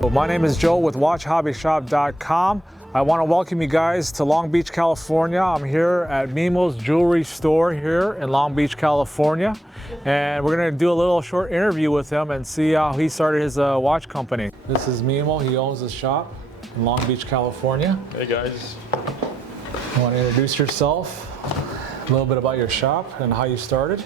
Well, my name is Joe with WatchHobbyShop.com. I want to welcome you guys to Long Beach, California. I'm here at Mimo's jewelry store here in Long Beach, California. And we're going to do a little short interview with him and see how he started his watch company. This is Mimo. He owns a shop in Long Beach, California. Hey guys. You want to introduce yourself, a little bit about your shop and how you started?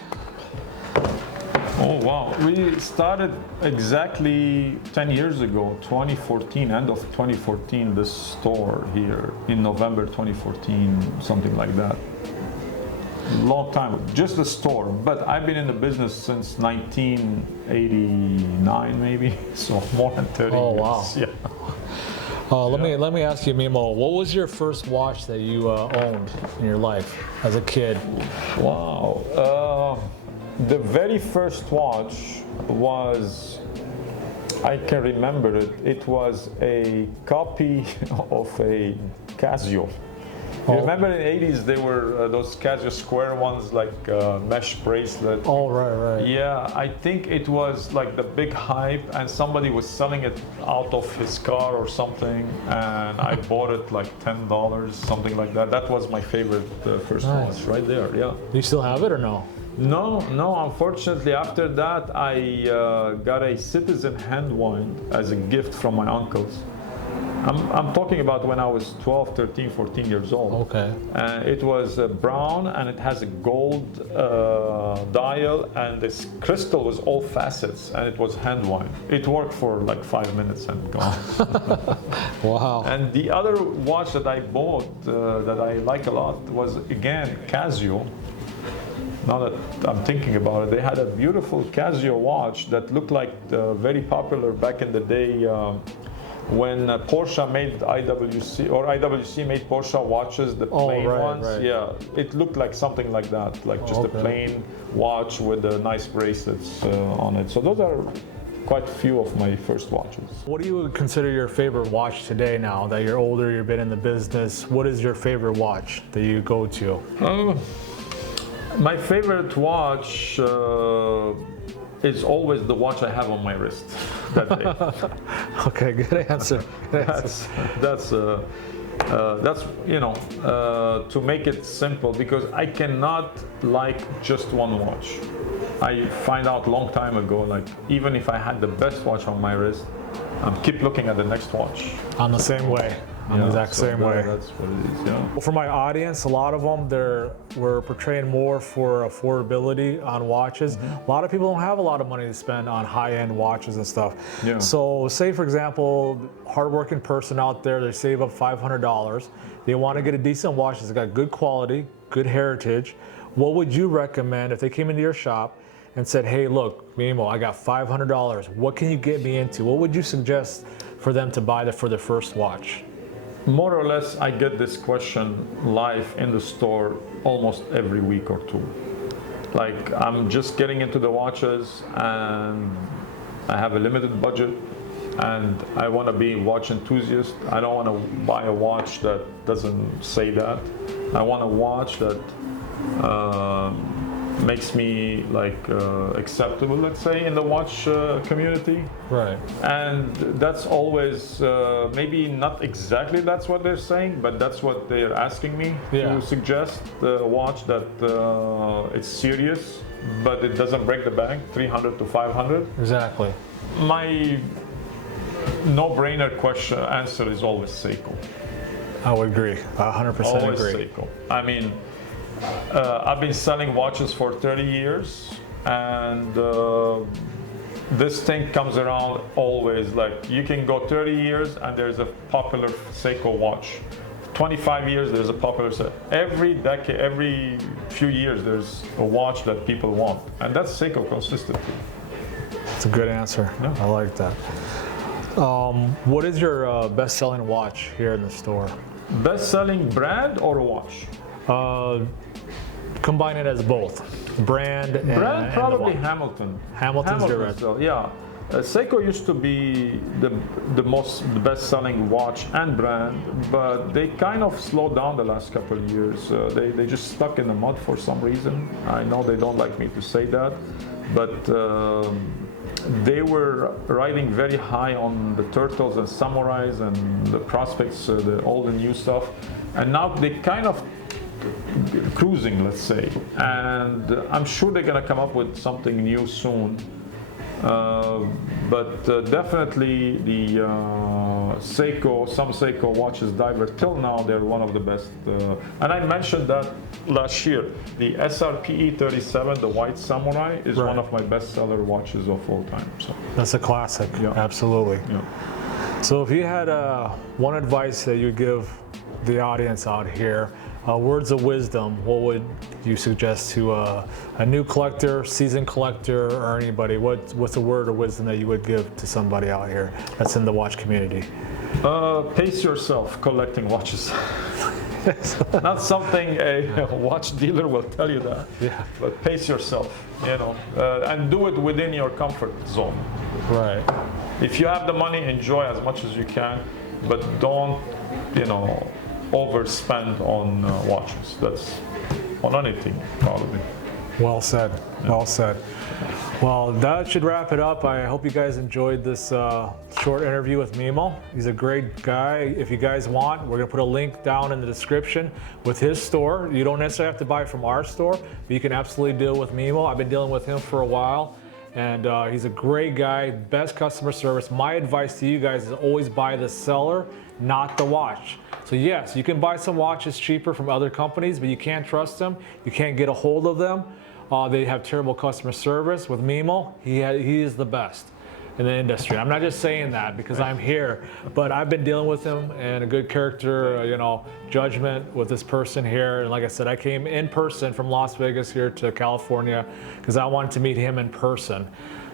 Oh wow, we started exactly 10 years ago, 2014, end of 2014, this store here in November 2014, something like that. Long time, just the store, but I've been in the business since 1989 maybe, so more than 30 years. Oh wow. Yeah. Let me ask you, Mimo, what was your first watch that you owned in your life as a kid? Wow. The very first watch was, I can remember it, it was a copy of a Casio. You remember in the 80s there were those Casio square ones, like mesh bracelet. Oh, right. Yeah, I think it was like the big hype and somebody was selling it out of his car or something, and I bought it like $10, something like that. That was my favorite first watch right there, yeah. Do you still have it or no? No, unfortunately after that I got a Citizen hand wind as a gift from my uncles. I'm talking about when I was 12, 13, 14 years old. Okay. It was brown and it has a gold dial, and this crystal was all facets and it was hand wind. It worked for like 5 minutes and gone. Wow. And the other watch that I bought that I like a lot was again Casio. Now that I'm thinking about it, they had a beautiful Casio watch that looked like very popular back in the day when Porsche made IWC, or IWC made Porsche watches, the plain ones. Right. Yeah, it looked like something like that, like just a plain watch with the nice bracelets on it. So those are quite a few of my first watches. What do you consider your favorite watch today now that you're older, you've been in the business? What is your favorite watch that you go to? My favorite watch is always the watch I have on my wrist that day. Okay, good answer. That's you know, to make it simple, because I cannot like just one watch. I find out a long time ago, like even if I had the best watch on my wrist, I'm keep looking at the next watch. I'm the same way. I'm the exact same way. That's what it is, yeah. For my audience, a lot of them, we're portraying more for affordability on watches. A lot of people don't have a lot of money to spend on high-end watches and stuff. Yeah. So say, for example, hardworking person out there, they save up $500. They want to get a decent watch that's got good quality, good heritage. What would you recommend if they came into your shop and said, hey, look, Mimo, I got $500. What can you get me into? What would you suggest for them to buy for their first watch? More or less, I get this question live in the store almost every week or two. Like, I'm just getting into the watches and I have a limited budget and I want to be a watch enthusiast. I don't want to buy a watch that doesn't say that. I want a watch that makes me like acceptable, let's say, in the watch community. Right. And that's always maybe not exactly that's what they're saying, but that's what they're asking me to suggest. A watch that it's serious, but it doesn't break the bank, 300 to 500. Exactly. My no-brainer answer is always Seiko. I would agree. 100% Always agree. Seiko. I mean, I've been selling watches for 30 years, and this thing comes around always. Like, you can go 30 years and there's a popular Seiko watch. 25 years there's a popular set. Every decade, every few years there's a watch that people want, and that's Seiko consistency. That's a good answer. Yeah. I like that. What is your best-selling watch here in the store? Best-selling brand or watch? Combine it as both. Brand and Probably and Hamilton. Hamilton's your best. Still, yeah. Seiko used to be the best-selling watch and brand, but they kind of slowed down the last couple of years. They just stuck in the mud for some reason. I know they don't like me to say that, but they were riding very high on the turtles and samurais and the prospects, all the new stuff, and now they kind of cruising, let's say, and I'm sure they're gonna come up with something new soon. But definitely the some Seiko watches diver till now, they're one of the best. And I mentioned that last year. The SRPE 37, the White Samurai, is one of my bestseller watches of all time. So that's a classic. Yeah. Absolutely. Yeah. So if you had one advice that you'd give the audience out here, words of wisdom, what would you suggest to a new collector, seasoned collector, or anybody? What's a word of wisdom that you would give to somebody out here that's in the watch community? Pace yourself collecting watches. Not something a watch dealer will tell you that, but pace yourself, and do it within your comfort zone. Right. If you have the money, enjoy as much as you can, but don't, overspend on watches. That's on anything, probably. Well said. Yeah. Well said. Well, that should wrap it up. I hope you guys enjoyed this short interview with Mimo. He's a great guy. If you guys want, we're going to put a link down in the description with his store. You don't necessarily have to buy from our store, but you can absolutely deal with Mimo. I've been dealing with him for a while, and he's a great guy, best customer service. My advice to you guys is always buy the seller, not the watch. So yes, you can buy some watches cheaper from other companies, but you can't trust them. You can't get a hold of them. They have terrible customer service. With Mimo, he is the best in the industry. I'm not just saying that because I'm here, but I've been dealing with him and a good character, judgment with this person here. And like I said, I came in person from Las Vegas here to California because I wanted to meet him in person.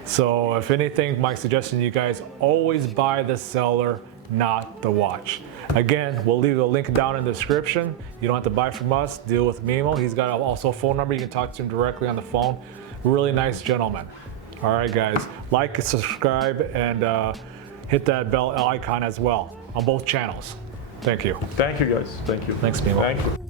So if anything, my suggestion to you guys, always buy the seller, not the watch. Again, we'll leave a link down in the description. You don't have to buy from us, deal with Mimo. He's got also a phone number. You can talk to him directly on the phone. Really nice gentleman. All right, guys, like, subscribe, and hit that bell icon as well on both channels. Thank you. Thank you, guys. Thank you. Thanks, Mimo. Thank you.